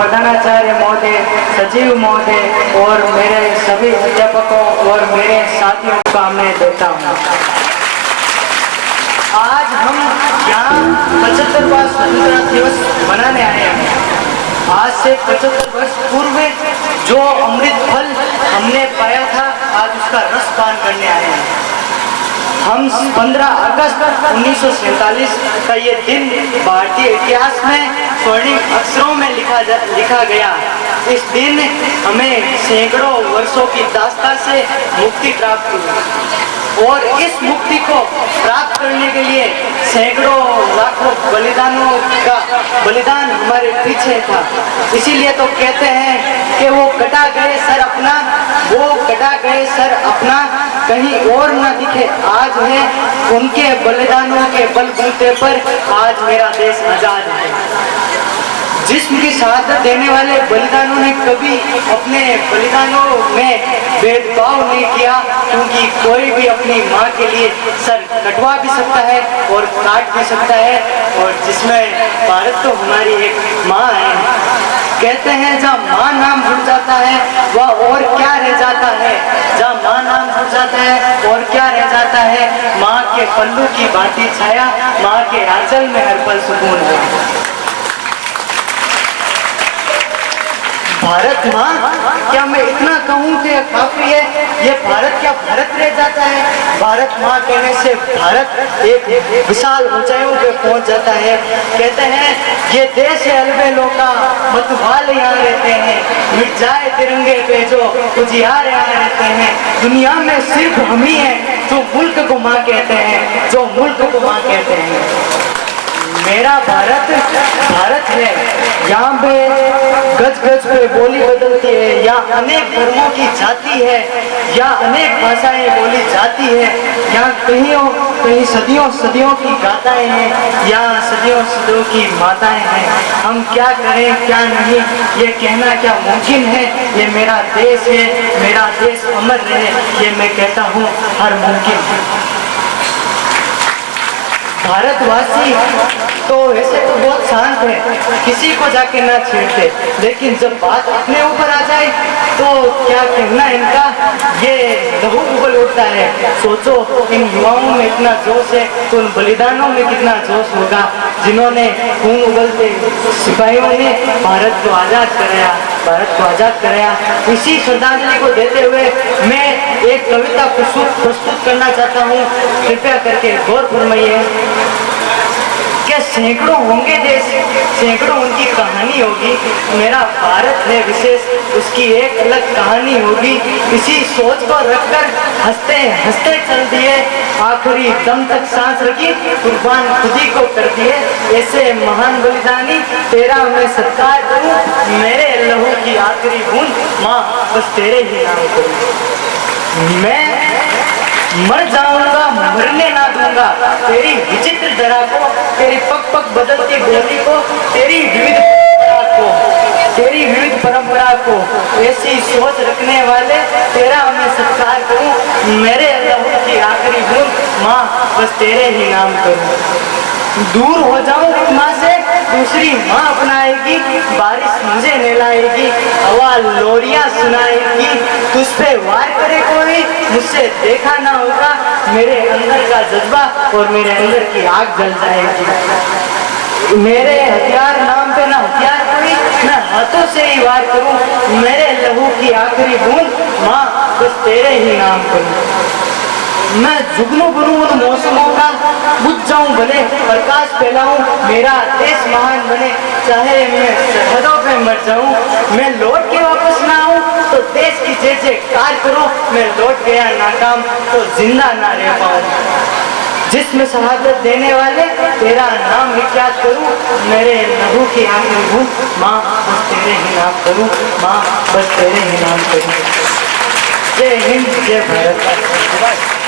प्रधानाचार्य महोदय, सचिव महोदय और मेरे सभी अध्यापकों और मेरे साथियों का मैं देता हूँ। आज हम यहाँ 75वां स्वतंत्रता दिवस मनाने आए हैं। आज से 75 वर्ष पूर्व जो अमृत फल हमने पाया था, आज उसका रस पान करने आए हैं। हम 15 अगस्त 1947 का ये दिन भारतीय इतिहास में स्वर्णिम अक्षरों में लिखा गया। इस दिन हमें सैकड़ों वर्षों की दास्तां से मुक्ति प्राप्त हुई और इस मुक्ति को प्राप्त करने के लिए सैकड़ों लाखों बलिदानों का बलिदान हमारे पीछे था। इसीलिए तो कहते हैं कि वो कटा गए सर अपना, वो कटा गए सर अपना कहीं और न दिखे। आज है उनके बलिदानों के बलबूते पर आज मेरा देश आजाद है। जिस्म की शहादत देने वाले बलिदानों ने कभी अपने बलिदानों में भेदभाव नहीं किया, क्योंकि कोई भी अपनी माँ के लिए सर कटवा भी सकता है और काट भी सकता है। और जिसमें भारत तो हमारी एक माँ है। कहते हैं जहाँ माँ नाम जुड़ जाता है वह और क्या रह जाता है, जहाँ माँ नाम जुड़ जाता है और क्या रह जाता है। माँ के पल्लू की भांति छाया, माँ के आंचल में हर पल सुकून है। भारत माँ, क्या मैं इतना कहूँ कि काफी है? ये भारत क्या भारत रह जाता है? भारत माँ कहने से भारत एक विशाल ऊंचाइयों पे पहुँच जाता है। कहते हैं ये देश है अलबेलों का, मतवाल यहाँ रहते हैं, मिट जाए तिरंगे पे जो उजियार यहाँ रहते हैं। दुनिया में सिर्फ हम ही हैं जो मुल्क को माँ कहते हैं, जो मुल्क को माँ कहते हैं। मेरा भारत भारत है, यहाँ पे गज गज पे बोली बदलती है, यहाँ अनेक धर्मों की जाति है, यहाँ अनेक भाषाएं बोली जाती है, यहाँ कहीं सदियों सदियों की गाथाएं हैं, यहाँ सदियों सदियों की माताएं हैं। हम क्या करें क्या नहीं ये कहना क्या मुमकिन है? ये मेरा देश है, मेरा देश अमर रहे, ये मैं कहता हूँ हर मुमकिन है। भारतवासी तो ऐसे तो बहुत शांत है, किसी को जाके ना छेड़ते, लेकिन जब बात अपने ऊपर आ जाए तो क्या कहना इनका, ये लहू उबल उठता है। सोचो इन युवाओं में इतना जोश है तो उन बलिदानों में कितना जोश होगा जिन्होंने खून उबलते सिपाहियों ने भारत को आजाद कराया, भारत को आजाद कराया। इसी श्रद्धांजलि को देते हुए मैं एक कविता प्रस्तुत करना चाहता हूँ, कृपया करके गौर फरमाइए। क्या सैकड़ों होंगे देश, सैकड़ों उनकी कहानी होगी, मेरा भारत है विशेष, उसकी एक अलग कहानी होगी। इसी सोच को रखकर हंसते हंसते चल दिए, आखिरी दम तक सांस रखी, कुर्बान खुदी को कर दिए। ऐसे महान बलिदानी तेरा मैं सत्कार करूं, मेरे लहू की आखिरी बूंद माँ बस तेरे ही नाम करूं। मैं मर जाऊंगा मरने ना दूंगा तेरी विचित्र धरा को, तेरी पग पग बदलती बोली को, तेरी विविध परंपरा को। ऐसी सोच रखने वाले तेरा मैं सत्कार करूं, मेरे लहू की आखिरी बूंद माँ बस तेरे ही नाम करूं। दूर हो जाऊं एक माँ से दूसरी माँ अपनाएगी, बारिश मुझे नहलाएगी, हवा लोरियां सुनाएगी। तुझ पे वार करे कोई मुझसे देखा ना होगा, मेरे अंदर का जज्बा और मेरे अंदर की आग जल जाएगी। मेरे हथियार नाम पे ना हथियार कोई, मैं हाथों से ही वार करूं, मेरे लहू की आखिरी बूंद माँ बस तेरे ही नाम करूं। मैं जुगनू बनूं उन मौसमों का, बुझ जाऊं भले प्रकाश फैलाऊं, मेरा देश महान बने, चाहे मैं सरहदों पे मर जाऊं। मैं लौट के वापस ना आऊं तो देश की जय जयकार करो, मैं लौट गया नाकाम तो जिंदा ना रह पाऊं। जिसमें शहादत देने वाले तेरा नाम विख्यात करूं, मेरे लहू की आखिरी बूंद माँ बस तेरे ही नाम करूं, माँ बस तेरे ही नाम करूं। जय हिंद, जय भारत।